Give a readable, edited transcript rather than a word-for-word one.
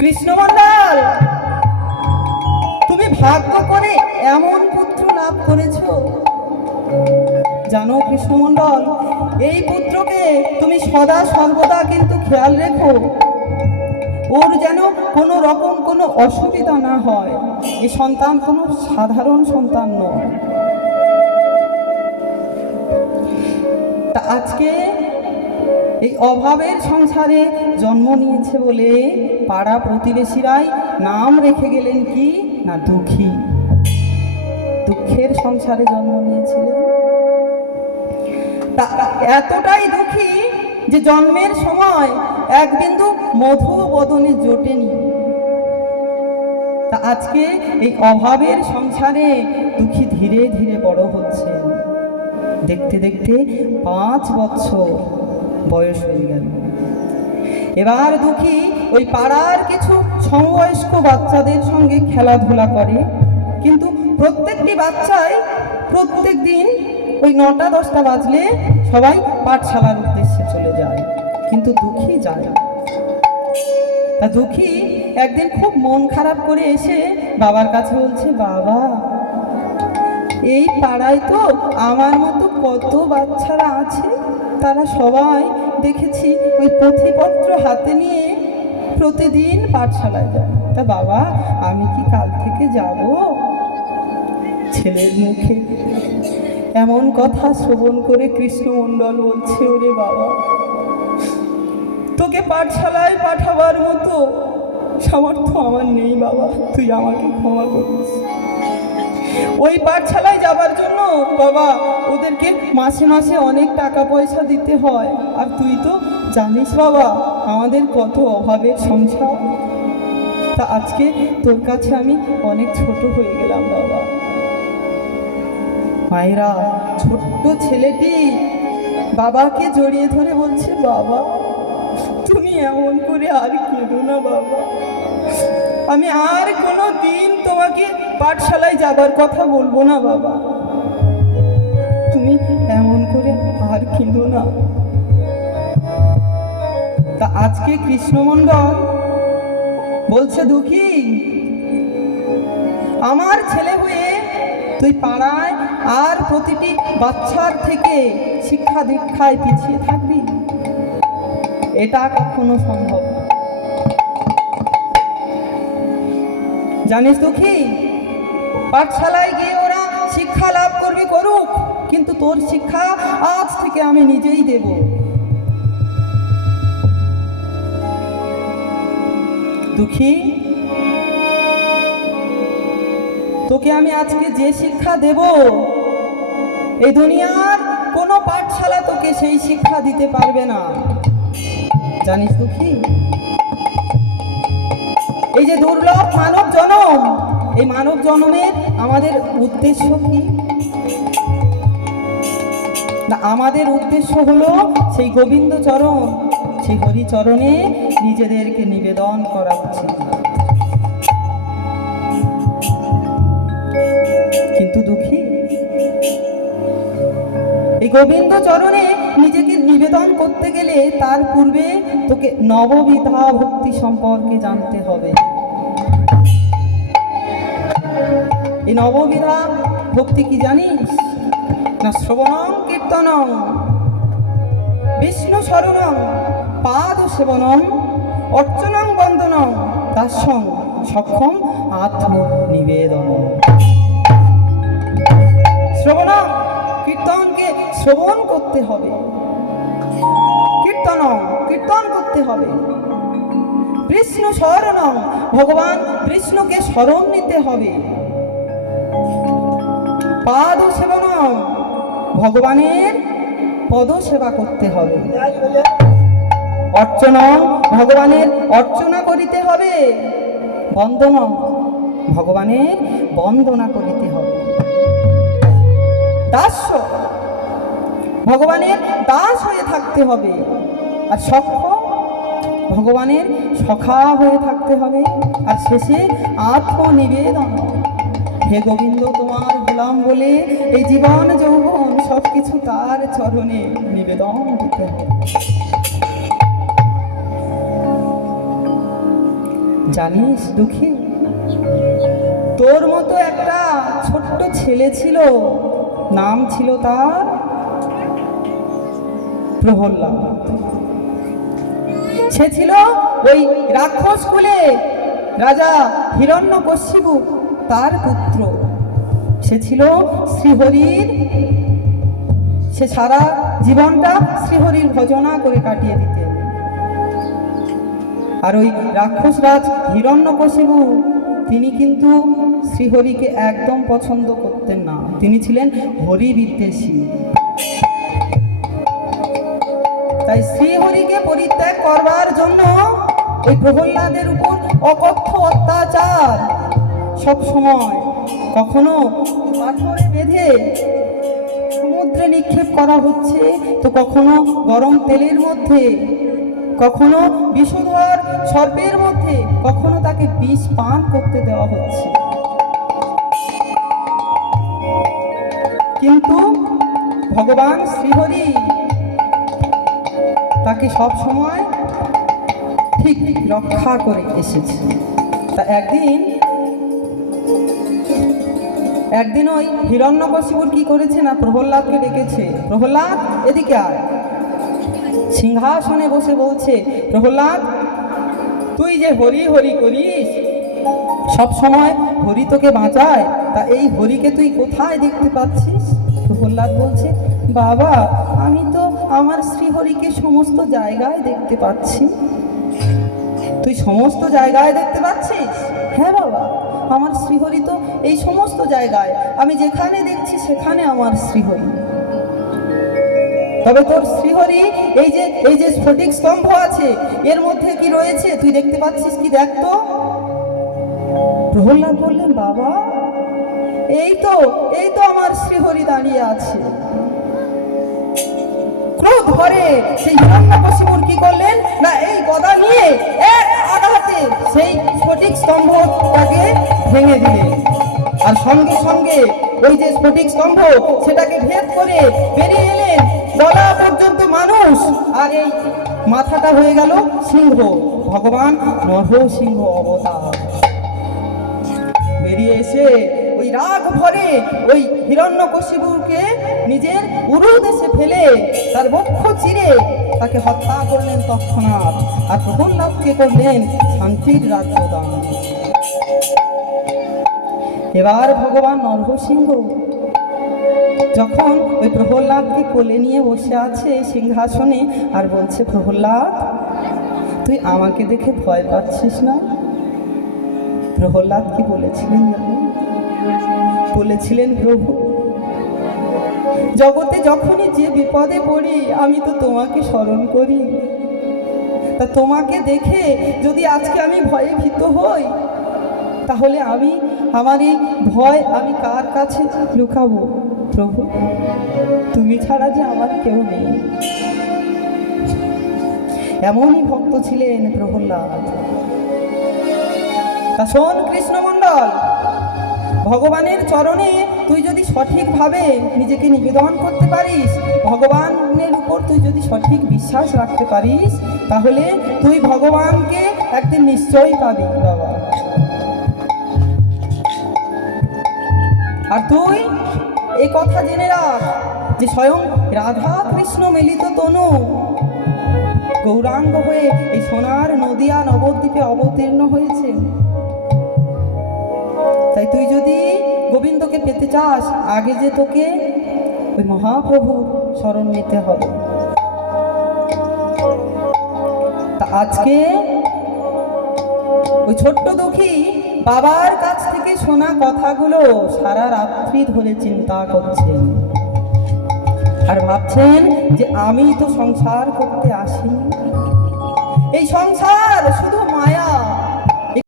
কৃষ্ণমণ্ডল, তুমি ভাগ্য করে এমন পুত্র লাভ করেছো। জানো কৃষ্ণমণ্ডল, এই পুত্রকে তুমি সদা সর্বদা কিন্তু খেয়াল রেখো, ওর যেন কোনো রকম কোনো অসুবিধা না হয়। এই সন্তান কোনো সাধারণ সন্তান নয়। তা আজকে এই অভাবের সংসারে জন্ম নিয়েছে বলে পাড়া প্রতিবেশীরাই নাম রেখে গেলেন কি না দুঃখী। দুঃখের সংসারে জন্ম নিয়েছিলেন। তা এতটাই দুঃখী যে জন্মের সময় এক বিন্দু মধু বদনে জোটেনি। তা আজকে এই অভাবের সংসারে দুঃখী ধীরে ধীরে বড় হচ্ছে। দেখতে দেখতে 5 বছর বয়স হয়ে গেল। এবার দুঃখী ওই পাড়ার কিছু সমবয়স্ক বাচ্চাদের সঙ্গে খেলাধুলা করে, কিন্তু প্রত্যেকটি বাচ্চাই প্রত্যেক দিন ওই 9টা-10টা বাজলে সবাই পাঠশালার উদ্দেশ্যে চলে যায়, কিন্তু দুঃখী যায় না। তা দুঃখী একদিন খুব মন খারাপ করে এসে বাবার কাছে বলছে, বাবা, এই পাড়ায় তো আমার মতো কত বাচ্চারা আছে, তারা সবাই দেখেছি ওই পুঁথিপত্র হাতে নিয়ে প্রতিদিন পাঠশালায় যায়। তা বাবা, আমি কি কাল থেকে যাব? ছেলের মুখে এমন কথা শ্রবণ করে কৃষ্ণমণ্ডল বলছে, ওরে বাবা, তোকে পাঠশালায় পাঠাবার মতো সামর্থ্য আমার নেই বাবা, তুই আমাকে ক্ষমা করিস। ওই পাঠশালায় যাবার জন্য বাবা ওদেরকে মাসে মাসে অনেক টাকা পয়সা দিতে হয়, আর তুই তো জানিস বাবা আমাদের কত অভাবের সংসার। তা আজকে তোর কাছে আমি অনেক ছোট হয়ে গেলাম বাবা। মায়েরা, ছোট্ট ছেলেটি বাবাকে জড়িয়ে ধরে বলছে, বাবা তুমি এমন করে আর কেঁদো না বাবা, আমি আর কোনো দিন তোমাকে পাঠশালায় যাবার কথা বলবো না বাবা, তুমি এমন করে আর কেঁদো না। তা আজকে কৃষ্ণমণ্ডল বলছে, দুঃখী, আমার ছেলে হয়ে তুই পাড়ায় আর প্রতিটি বাচ্চার থেকে শিক্ষা দীক্ষায় পিছিয়ে থাকবি? এটা কখনো সম্ভব না। জানিস দুঃখী, পাঠশালায় গিয়ে ওরা শিক্ষা লাভ করবে, করুক, কিন্তু তোর শিক্ষা আজ থেকে আমি নিজেই দেব। দুঃখী, তোকে আমি আজকে যে শিক্ষা দেব, এই দুনিয়ার কোনো পাঠশালা তোকে সেই শিক্ষা দিতে পারবে না। জানিস দুঃখী, এই যে দুর্লভ মানব জনম, এই মানব জন্মের আমাদের উদ্দেশ্য কি? না, আমাদের উদ্দেশ্য হলো সেই গোবিন্দ চরণ, সেই হরিচরণে নিজেদেরকে নিবেদন করা উচিত। কিন্তু দুঃখী, এই গোবিন্দ চরণে নিজেকে নিবেদন করতে গেলে তার পূর্বে তোকে নববিধা ভক্তি সম্পর্কে জানতে হবে। এই নববিধা ভক্তি কি জানিস? না, শ্রবণং কীর্তনং, বিষ্ণু শরণং, পাদ সেবনং, অর্চনং বন্দনং, দাস্যং সক্ষম আত্মনিবেদন। শ্রবণং, কীর্তনকে শ্রবণ করতে হবে, কীর্তনং, কীর্তন করতে হবে। বিষ্ণু শরণং, ভগবান বিষ্ণুকে শরণ নিতে হবে। পাদ সেবনং, ভগবানের পদ সেবা করতে হবে। অর্চনং, ভগবানের অর্চনা করিতে হবে। বন্দনং, ভগবানের বন্দনা করিতে হবে। দাস্য, ভগবানের দাস হয়ে থাকতে হবে। আর সখ্য, ভগবানের সখা হয়ে থাকতে হবে। আর শেষে আত্মনিবেদন, হে গোবিন্দ, তোমার গোলাম বলে এই জীবন যৌবন সবকিছু তার চরণে নিবেদন দিতে হবে। জানিস দুঃখী, তোর মতো একটা ছোট্ট ছেলে ছিল, নাম ছিল তার প্রহল্লাদ। সে ছিল ওই রাক্ষস কুলে রাজা হিরণ্যকশিপু তার পুত্র। সে ছিল শ্রীহরির, সে সারা জীবনটা শ্রীহরির ভজনা করে কাটিয়ে দিতেন। আর ওই রাক্ষস রাজ হিরণ্যকশিপু তিনি কিন্তু শ্রীহরিকে একদম পছন্দ করতেন না। তিনি ছিলেন হরি বিদ্বেষী। তাই শ্রীহরিকে পরিত্যাগ করবার জন্য ওই প্রহ্লাদের উপর অকথ্য অত্যাচার সব সময়, কখনো পাথরে বেঁধে সমুদ্রে নিক্ষেপ করা হচ্ছে, তো কখনো গরম তেলের মধ্যে, কখনো বিষধর সর্পের মধ্যে, কখনো তাকে বিষ পান করতে দেওয়া হচ্ছে। কিন্তু ভগবান শ্রীহরি তাকে সব সময় ঠিক রক্ষা করে এসেছে। তা একদিন ওই হিরণ্যকশিপুর কি করেছে না, প্রহ্লাদকে ডেকেছে, প্রহ্লাদ এদিকে আয়। সিংহাসনে বসে বলছে, প্রহ্লাদ তুই যে হরি হরি করিস, সব সময় হরি তোকে বাঁচায়, তা এই হরিকে তুই কোথায় দেখতে পাচ্ছিস? প্রহ্লাদ বলছে, বাবা আমি তো আমার শ্রীহরিকে সমস্ত জায়গায় দেখতে পাচ্ছি। তুই সমস্ত জায়গায় দেখতে পাচ্ছিস? হ্যাঁ বাবা, আমার শ্রীহরি তো এই সমস্ত জায়গায়, আমি যেখানে দেখছি সেখানে আমার শ্রীহরি। তবে তোর শ্রীহরি এই যে স্ফটিক স্তম্ভ আছে, এর মধ্যে কি রয়েছে তুই দেখতে পাচ্ছিস কি? দেখ তো। প্রহ্লাদ বললেন, বাবা এই তো আমার শ্রীহরি দাঁড়িয়ে আছে। ক্রোধ ভরে সেই হিরণ্যকশিপুর কি করলেন না, এই গদা নিয়ে এক আঘাতে সেই স্ফটিক স্তম্ভটাকে ভেঙে দিলেন। আর সঙ্গে সঙ্গে ওই যে স্ফটিক স্তম্ভ, সেটাকে ভেদ করে বেরিয়ে এলেন গলা পর্যন্ত মানুষ, আর এই মাথাটা হয়ে গেল সিংহ, ভগবান নরসিংহ অবতার। বেরিয়ে এসে ওই রাগ ভরে ওই হিরণ্যকশিপুকে নিজের উরুদেশে ফেলে তার বক্ষ চিরে তাকে হত্যা করলেন তৎক্ষণাৎ। আর প্রহ্লাদকে করলেন শান্তির রাজ্য দান। এবার ভগবান নরসিংহ যখন ওই প্রহ্লাদকে কোলে নিয়ে বসে আছে সিংহাসনে, আর বলছে, প্রহ্লাদ তুই আমাকে দেখে ভয় পাচ্ছিস না? প্রহ্লাদ কি বলেছিলেন জানেন? বলেছিলেন, প্রভু জগতে যখনই যে বিপদে পড়ি আমি তো তোমাকে স্মরণ করি, তা তোমাকে দেখে যদি আজকে আমি ভয়ে ভীত হই, তাহলে আমার এই ভয় আমি কার কাছে লুকাবো? প্রভু তুমি ছাড়া যে আমার কেউ নেই। এমনই ভক্ত ছিলেন প্রহ্লাদ। তা শোন কৃষ্ণমণ্ডল, ভগবানের চরণে তুই যদি সঠিকভাবে নিজেকে নিবেদন করতে পারিস, ভগবানের উপর তুই যদি সঠিক বিশ্বাস রাখতে পারিস, তাহলে তুই ভগবানকে একদিন নিশ্চয়ই পাবি বাবা। আর তুই এই কথা জেনে রাখ যে স্বয়ং রাধা কৃষ্ণ মিলিত তনু গৌরাঙ্গ হয়ে এই সোনার নদিয়া নবদ্বীপে অবতীর্ণ হয়েছে। তাই তুই যদি গোবিন্দকে পেতে চাস, আগে যে তোকে ওই মহাপ্রভুর শরণ নিতে হবে। তা আজকে ওই ছোট্ট দুঃখী বাবার কাছ থেকে শোনা কথাগুলো সারা রাত্রি ধরে চিন্তা করছেন, আর ভাবছেন যে আমি তো সংসার করতে আসিনি, এই সংসার শুধু মায়া।